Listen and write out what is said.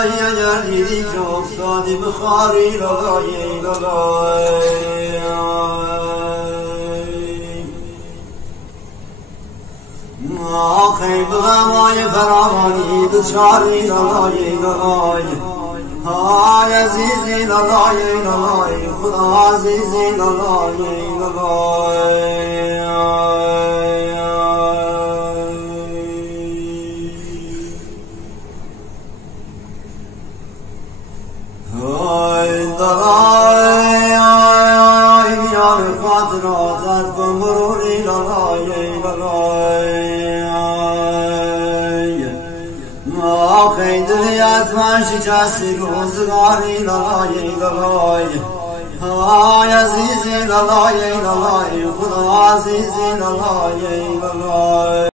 اگر دیدی که افتادی بخاری لالای لالای آخی بغمای فراوانی دچاری لالای لالای های عزیزی لالای لالای خدا عزیزی لالای لالای های لالای بیار خاطراتت بمروری لالای لالای آخی دلیت من شکستی روزگاری لالای لالای های عزیزی لالای لالای خدا عزیزی لالای لالای